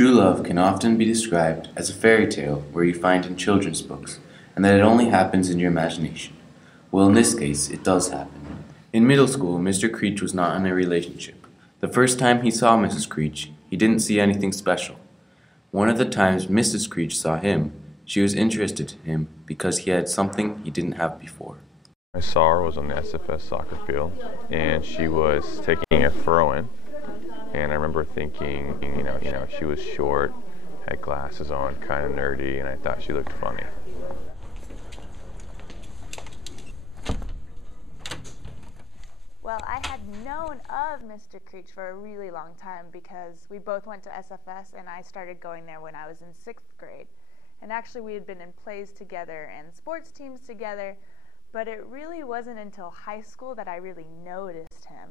True love can often be described as a fairy tale where you find in children's books, and that it only happens in your imagination. Well, in this case, it does happen. In middle school, Mr. Creech was not in a relationship. The first time he saw Mrs. Creech, he didn't see anything special. One of the times Mrs. Creech saw him, she was interested in him because he had something he didn't have before. I saw her was on the SFS soccer field, and she was taking a throw-in. And I remember thinking, she was short, had glasses on, kind of nerdy, and I thought she looked funny. Well, I had known of Mr. Creech for a really long time because we both went to SFS, and I started going there when I was in 6th grade. And actually, we had been in plays together and sports teams together, but it really wasn't until high school that I really noticed him.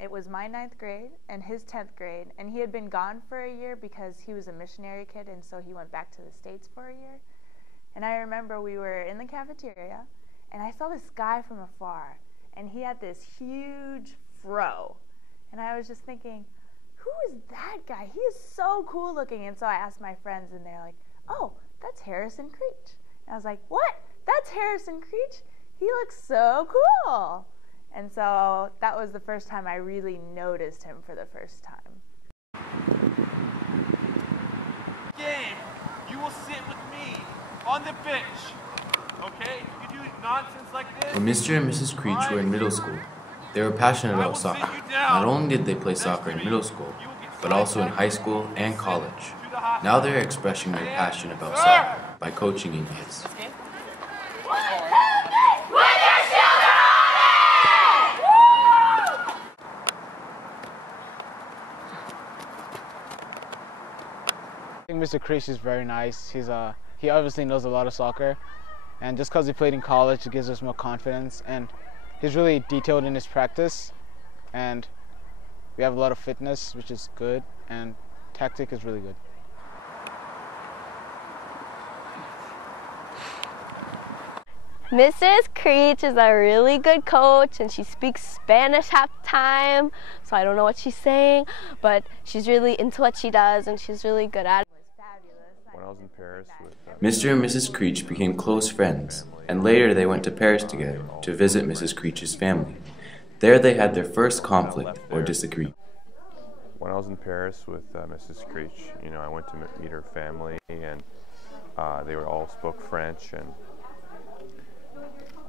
It was my 9th grade and his 10th grade, and he had been gone for a year because he was a missionary kid, and so he went back to the States for a year. And I remember we were in the cafeteria, and I saw this guy from afar, and he had this huge fro. And I was just thinking, who is that guy? He is so cool looking. And so I asked my friends, and they're like, oh, that's Harrison Creech. And I was like, what? That's Harrison Creech? He looks so cool. And so that was the first time I really noticed him for the first time. Game, you will sit with me on the bench, okay? You do nonsense like this. When Mr. and Mrs. Creech were in middle school, they were passionate about soccer. Not only did they play soccer in middle school, but also in high school and college. Now they're expressing their passion about soccer by coaching in kids. I think Mr. Creech is very nice. He obviously knows a lot of soccer, and just because he played in college, it gives us more confidence. And he's really detailed in his practice, and we have a lot of fitness, which is good, and tactic is really good. Mrs. Creech is a really good coach, and she speaks Spanish half the time, so I don't know what she's saying, but she's really into what she does, and she's really good at it. When I was in Paris with Mr. and Mrs. Creech became close friends, and later they went to Paris together to visit Mrs. Creech's family. There they had their first conflict or disagreement. When I was in Paris with Mrs. Creech, I went to meet her family, and they all spoke French, and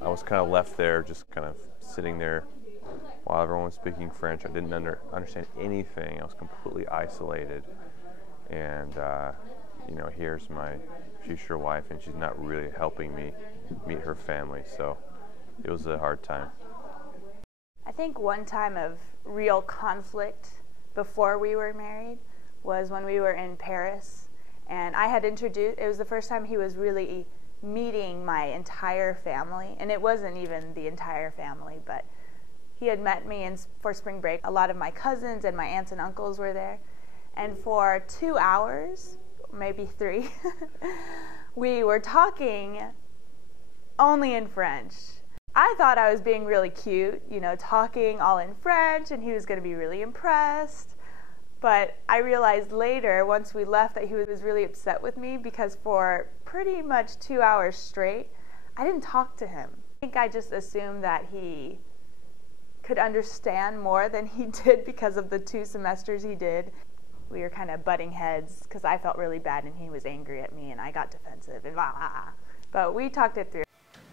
I was kind of left there, just kind of sitting there while everyone was speaking French. I didn't understand anything. I was completely isolated, and here's my future wife, and she's not really helping me meet her family, so it was a hard time. I think one time of real conflict before we were married was when we were in Paris, and it was the first time he was really meeting my entire family, and it wasn't even the entire family, but he had met me for spring break. A lot of my cousins and my aunts and uncles were there, and for 2 hours, maybe 3, we were talking only in French. I thought I was being really cute, talking all in French, and he was going to be really impressed. But I realized later, once we left, that he was really upset with me because for pretty much 2 hours straight, I didn't talk to him. I think I just assumed that he could understand more than he did because of the 2 semesters he did. We were kind of butting heads because I felt really bad and he was angry at me and I got defensive and blah, blah, blah. But we talked it through.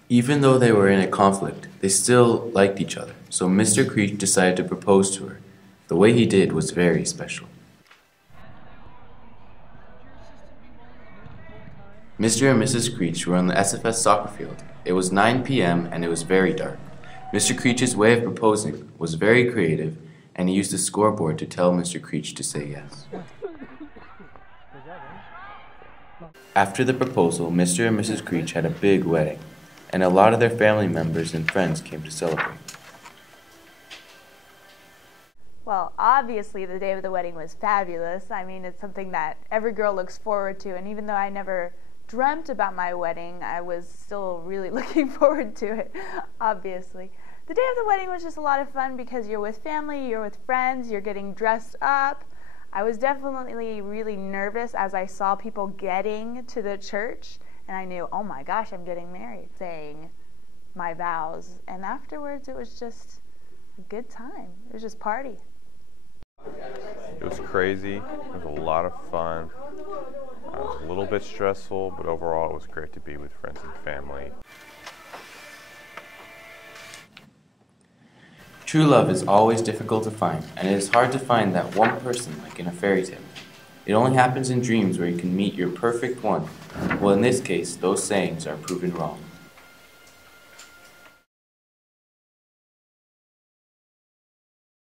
Even though they were in a conflict, they still liked each other, so Mr. Creech decided to propose to her. The way he did was very special. Mr. and Mrs. Creech were on the SFS soccer field. It was 9 p.m. and it was very dark. Mr. Creech's way of proposing was very creative, and he used a scoreboard to tell Mr. Creech to say yes. After the proposal, Mr. and Mrs. Creech had a big wedding, and a lot of their family members and friends came to celebrate. Well, obviously the day of the wedding was fabulous. I mean, it's something that every girl looks forward to, and even though I never dreamt about my wedding, I was still really looking forward to it, obviously. The day of the wedding was just a lot of fun because you're with family, you're with friends, you're getting dressed up. I was definitely really nervous as I saw people getting to the church, and I knew, oh my gosh, I'm getting married, saying my vows. And afterwards, it was just a good time. It was just party. It was crazy. It was a lot of fun. A little bit stressful, but overall it was great to be with friends and family. True love is always difficult to find, and it is hard to find that one person like in a fairy tale. It only happens in dreams where you can meet your perfect one. Well, in this case, those sayings are proven wrong.